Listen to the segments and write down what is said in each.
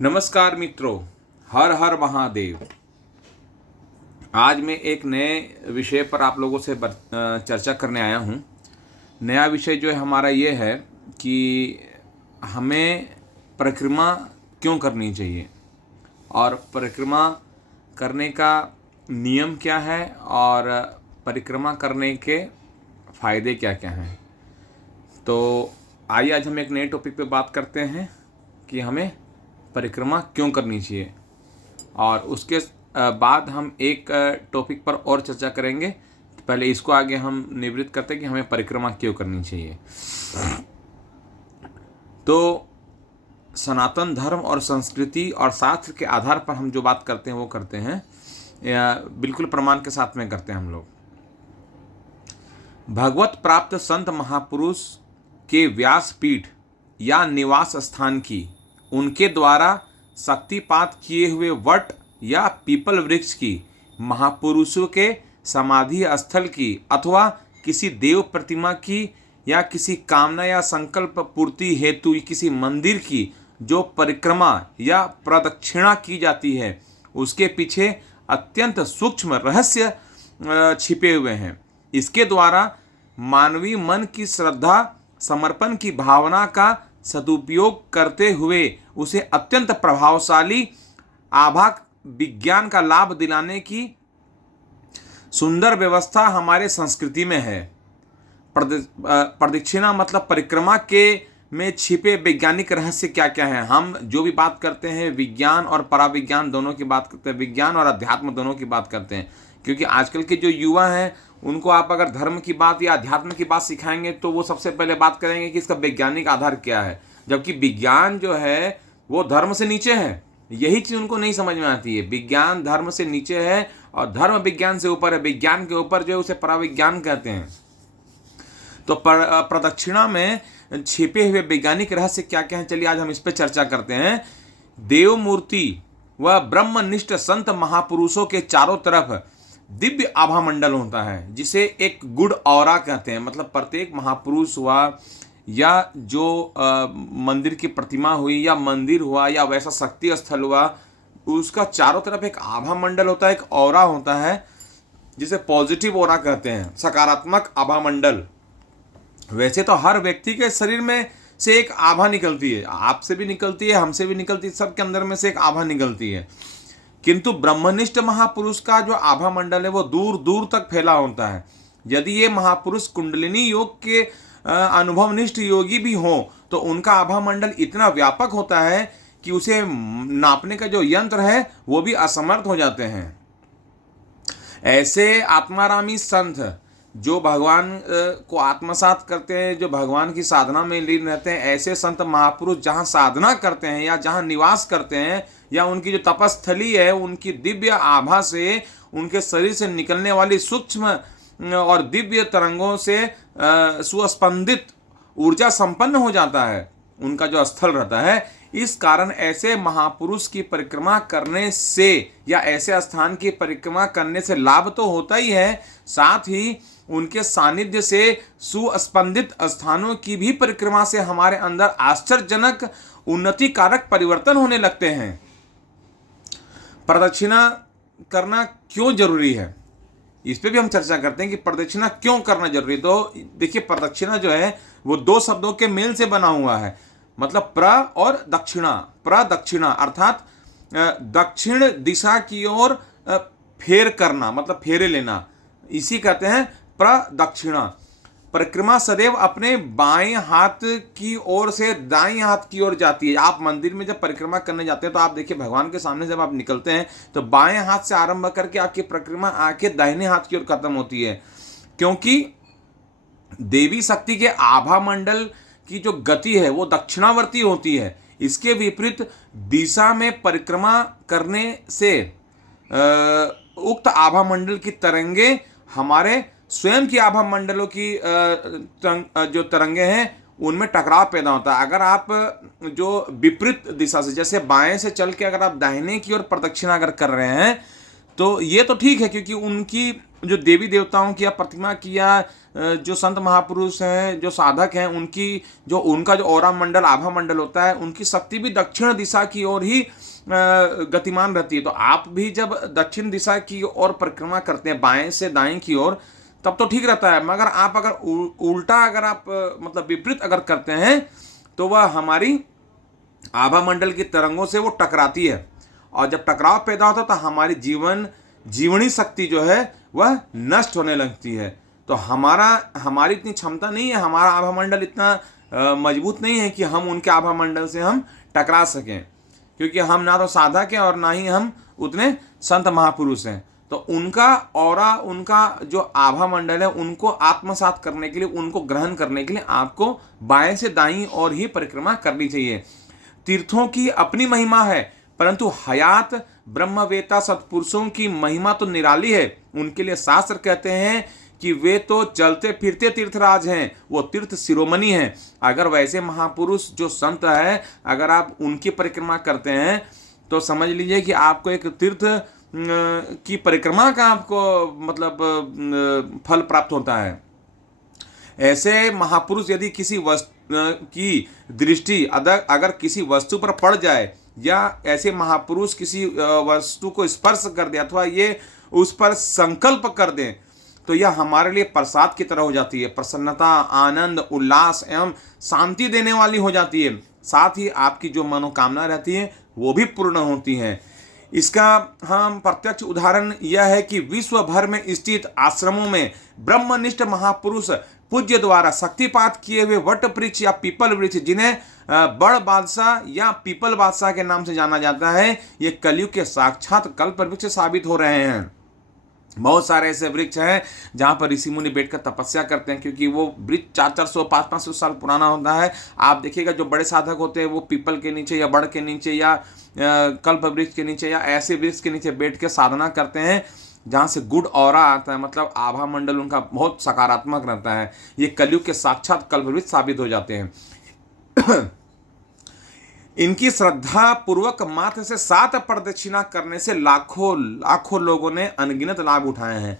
नमस्कार मित्रों, हर हर महादेव। आज मैं एक नए विषय पर आप लोगों से चर्चा करने आया हूँ। नया विषय जो है हमारा ये है कि हमें परिक्रमा क्यों करनी चाहिए और परिक्रमा करने का नियम क्या है और परिक्रमा करने के फायदे क्या क्या हैं। तो आइए आज हम एक नए टॉपिक पे बात करते हैं कि हमें परिक्रमा क्यों करनी चाहिए और उसके बाद हम एक टॉपिक पर और चर्चा करेंगे। तो पहले इसको आगे हम निवृत्त करते हैं कि हमें परिक्रमा क्यों करनी चाहिए। तो सनातन धर्म और संस्कृति और शास्त्र के आधार पर हम जो बात करते हैं वो करते हैं, बिल्कुल प्रमाण के साथ में करते हैं हम लोग। भगवत प्राप्त संत महापुरुष के व्यासपीठ या निवास स्थान की, उनके द्वारा शक्तिपात किए हुए वट या पीपल वृक्ष की, महापुरुषों के समाधि स्थल की अथवा किसी देव प्रतिमा की या किसी कामना या संकल्प पूर्ति हेतु किसी मंदिर की जो परिक्रमा या प्रदक्षिणा की जाती है, उसके पीछे अत्यंत सूक्ष्म रहस्य छिपे हुए हैं। इसके द्वारा मानवीय मन की श्रद्धा समर्पण की भावना का सदुपयोग करते हुए उसे अत्यंत प्रभावशाली आभास विज्ञान का लाभ दिलाने की सुंदर व्यवस्था हमारे संस्कृति में है। प्रदक्षिणा मतलब परिक्रमा के में छिपे वैज्ञानिक रहस्य क्या क्या है। हम जो भी बात करते हैं विज्ञान और पराविज्ञान दोनों की बात करते हैं, विज्ञान और अध्यात्म दोनों की बात करते हैं। क्योंकि आजकल के जो युवा हैं उनको आप अगर धर्म की बात या अध्यात्म की बात सिखाएंगे तो वो सबसे पहले बात करेंगे कि इसका वैज्ञानिक आधार क्या है, जबकि विज्ञान जो है वो धर्म से नीचे है। यही चीज़ उनको नहीं समझ में आती है। विज्ञान धर्म से नीचे है और धर्म विज्ञान से ऊपर है। विज्ञान के ऊपर जो है उसे पराविज्ञान कहते हैं। तो प्रदक्षिणा में छिपे हुए वैज्ञानिक रहस्य क्या क्या हैं, चलिए आज हम इस पर चर्चा करते हैं। देव मूर्ति व ब्रह्मनिष्ठ संत महापुरुषों के चारों तरफ दिव्य आभा मंडल होता है, जिसे एक गुड ऑरा कहते हैं। मतलब प्रत्येक महापुरुष हुआ या जो मंदिर की प्रतिमा हुई या मंदिर हुआ या वैसा शक्ति स्थल हुआ, उसका चारों तरफ एक आभा मंडल होता है, एक ऑरा होता है, जिसे पॉजिटिव ऑरा कहते हैं, सकारात्मक आभा मंडल। वैसे तो हर व्यक्ति के शरीर में से एक आभा निकलती है, आपसे भी निकलती है, हमसे भी निकलती है, सबके अंदर में से एक आभा निकलती है। किंतु ब्रह्मनिष्ठ महापुरुष का जो आभा मंडल है वो दूर दूर तक फैला होता है। यदि ये महापुरुष कुंडलिनी योग के अनुभवनिष्ठ योगी भी हों तो उनका आभा मंडल इतना व्यापक होता है कि उसे नापने का जो यंत्र है वो भी असमर्थ हो जाते हैं। ऐसे आत्मारामी संत जो भगवान को आत्मसात करते हैं, जो भगवान की साधना में लीन रहते हैं, ऐसे संत महापुरुष जहाँ साधना करते हैं या जहाँ निवास करते हैं या उनकी जो तपस्थली है, उनकी दिव्य आभा से उनके शरीर से निकलने वाली सूक्ष्म और दिव्य तरंगों से सुस्पंदित ऊर्जा संपन्न हो जाता है उनका जो स्थल रहता है। इस कारण ऐसे महापुरुष की परिक्रमा करने से या ऐसे स्थान की परिक्रमा करने से लाभ तो होता ही है, साथ ही उनके सानिध्य से सुस्पंदित स्थानों की भी परिक्रमा से हमारे अंदर आश्चर्यजनक उन्नति कारक परिवर्तन होने लगते हैं। प्रदक्षिणा करना क्यों जरूरी है, इस पे भी हम चर्चा करते हैं कि प्रदक्षिणा क्यों करना जरूरी है। तो देखिए, प्रदक्षिणा जो है वो दो शब्दों के मेल से बना हुआ है, मतलब प्र और दक्षिणा। प्रदक्षिणा अर्थात दक्षिण दिशा की ओर फेर करना, मतलब फेरे लेना, इसी कहते हैं प्रदक्षिणा। परिक्रमा सदैव अपने बाएं हाथ की ओर से दाएं हाथ की ओर जाती है। आप मंदिर में जब परिक्रमा करने जाते हैं तो आप देखिए, भगवान के सामने जब आप निकलते हैं तो बाएं हाथ से आरंभ करके आपकी परिक्रमा आके दाहिने हाथ की ओर खत्म होती है, क्योंकि देवी शक्ति के आभा मंडल की जो गति है वो दक्षिणावर्ती होती है। इसके विपरीत दिशा में परिक्रमा करने से उक्त आभा मंडल की तरंगे हमारे स्वयं की आभा मंडलों की जो तरंगे हैं उनमें टकराव पैदा होता है। अगर आप जो विपरीत दिशा से, जैसे बाएं से चल के अगर आप दाहिने की ओर प्रदक्षिणा अगर कर रहे हैं तो ये तो ठीक है, क्योंकि उनकी जो देवी देवताओं की या प्रतिमा की या जो संत महापुरुष हैं, जो साधक हैं, उनकी जो उनका जो ऑरा मंडल, आभा मंडल होता है, उनकी शक्ति भी दक्षिण दिशा की ओर ही गतिमान रहती है। तो आप भी जब दक्षिण दिशा की ओर परिक्रमा करते हैं, बाएं से दाएं की ओर, तब तो ठीक रहता है। मगर आप अगर उल्टा अगर आप मतलब विपरीत अगर करते हैं, तो वह हमारी आभा मंडल की तरंगों से वो टकराती है, और जब टकराव पैदा होता है तो हमारी जीवनी शक्ति जो है वह नष्ट होने लगती है। तो हमारी इतनी क्षमता नहीं है, हमारा आभा मंडल इतना मजबूत नहीं है कि हम उनके आभा मंडल से हम टकरा सकें, क्योंकि हम ना तो साधक हैं और ना ही हम उतने संत महापुरुष हैं। तो उनका ऑरा, उनका जो आभा मंडल है, उनको आत्मसात करने के लिए, उनको ग्रहण करने के लिए आपको बाएं से दाईं ओर ही परिक्रमा करनी चाहिए। तीर्थों की अपनी महिमा है, परंतु हयात ब्रह्मवेता सत्पुरुषों की महिमा तो निराली है। उनके लिए शास्त्र कहते हैं कि वे तो चलते फिरते तीर्थराज हैं, वो तीर्थ शिरोमणि हैं। अगर वैसे महापुरुष जो संत है, अगर आप उनकी परिक्रमा करते हैं, तो समझ लीजिए कि आपको एक तीर्थ की परिक्रमा का आपको मतलब फल प्राप्त होता है। ऐसे महापुरुष यदि किसी वस्तु की दृष्टि अगर किसी वस्तु पर पड़ जाए, या ऐसे महापुरुष किसी वस्तु को स्पर्श कर दे, अथवा ये उस पर संकल्प कर दें, तो यह हमारे लिए प्रसाद की तरह हो जाती है। प्रसन्नता, आनंद, उल्लास एवं शांति देने वाली हो जाती है। साथ ही आपकी जो मनोकामना रहती है वो भी पूर्ण होती हैं। इसका हम प्रत्यक्ष उदाहरण यह है कि विश्व भर में स्थित आश्रमों में ब्रह्मनिष्ठ महापुरुष पूज्य द्वारा शक्तिपात किए हुए वट वृक्ष या पीपल वृक्ष, जिन्हें बड़ बादशाह या पीपल बादशाह के नाम से जाना जाता है, ये कलयुग के साक्षात कल्प वृक्ष साबित हो रहे हैं। बहुत सारे ऐसे वृक्ष हैं जहाँ पर ऋषि मुनि बैठकर तपस्या करते हैं, क्योंकि वो वृक्ष 400-400, 500-500 साल पुराना होता है। आप देखिएगा जो बड़े साधक होते हैं वो पीपल के नीचे या बड़ के नीचे या कल्प वृक्ष के नीचे या ऐसे वृक्ष के नीचे बैठ के साधना करते हैं, जहाँ से गुड ऑरा आता है, मतलब आभा मंडल उनका बहुत सकारात्मक रहता है। ये कलयुग के साक्षात कल्प वृक्ष साबित हो जाते हैं। इनकी श्रद्धा पूर्वक मात्र से 7 प्रदक्षिणा करने से लाखों लोगों ने अनगिनत लाभ उठाए हैं।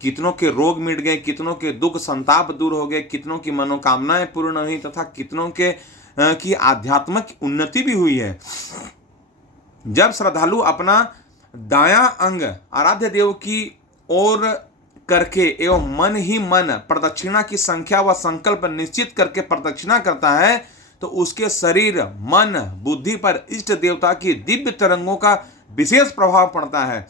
कितनों के रोग मिट गए, कितनों के दुख संताप दूर हो गए, कितनों की मनोकामनाएं पूर्ण हुई, तथा कितनों के की आध्यात्मिक उन्नति भी हुई है। जब श्रद्धालु अपना दायां अंग आराध्य देव की ओर करके एवं मन ही मन प्रदक्षिणा की संख्या व संकल्प निश्चित करके प्रदक्षिणा करता है, तो उसके शरीर, मन, बुद्धि पर इष्ट देवता की दिव्य तरंगों का विशेष प्रभाव पड़ता है।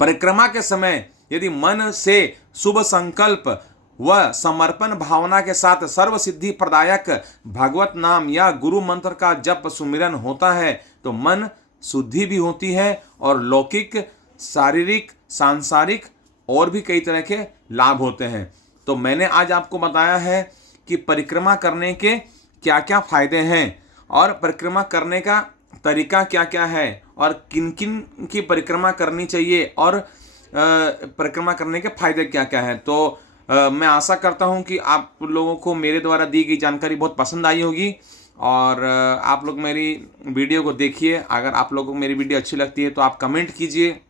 परिक्रमा के समय यदि मन से शुभ संकल्प व समर्पण भावना के साथ सर्व सिद्धि प्रदायक भगवत नाम या गुरु मंत्र का जप सुमिरन होता है, तो मन शुद्धि भी होती है और लौकिक, शारीरिक, सांसारिक और भी कई तरह के लाभ होते हैं। तो मैंने आज आपको बताया है कि परिक्रमा करने के क्या क्या फायदे हैं, और परिक्रमा करने का तरीका क्या क्या है, और किन किन की परिक्रमा करनी चाहिए, और परिक्रमा करने के फायदे क्या क्या हैं। तो मैं आशा करता हूं कि आप लोगों को मेरे द्वारा दी गई जानकारी बहुत पसंद आई होगी, और आप लोग मेरी वीडियो को देखिए। अगर आप लोगों को मेरी वीडियो अच्छी लगती है तो आप कमेंट कीजिए,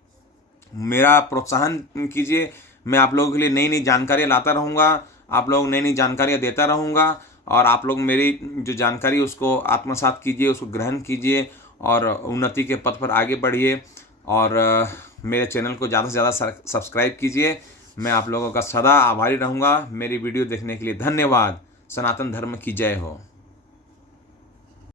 मेरा प्रोत्साहन कीजिए। मैं आप लोगों के लिए नई नई जानकारियाँ लाता रहूँगा, आप लोग नई नई जानकारियाँ देता रहूँगा, और आप लोग मेरी जो जानकारी उसको आत्मसात कीजिए, उसको ग्रहण कीजिए और उन्नति के पथ पर आगे बढ़िए। और मेरे चैनल को ज़्यादा से ज़्यादा सब्सक्राइब कीजिए। मैं आप लोगों का सदा आभारी रहूँगा। मेरी वीडियो देखने के लिए धन्यवाद। सनातन धर्म की जय हो।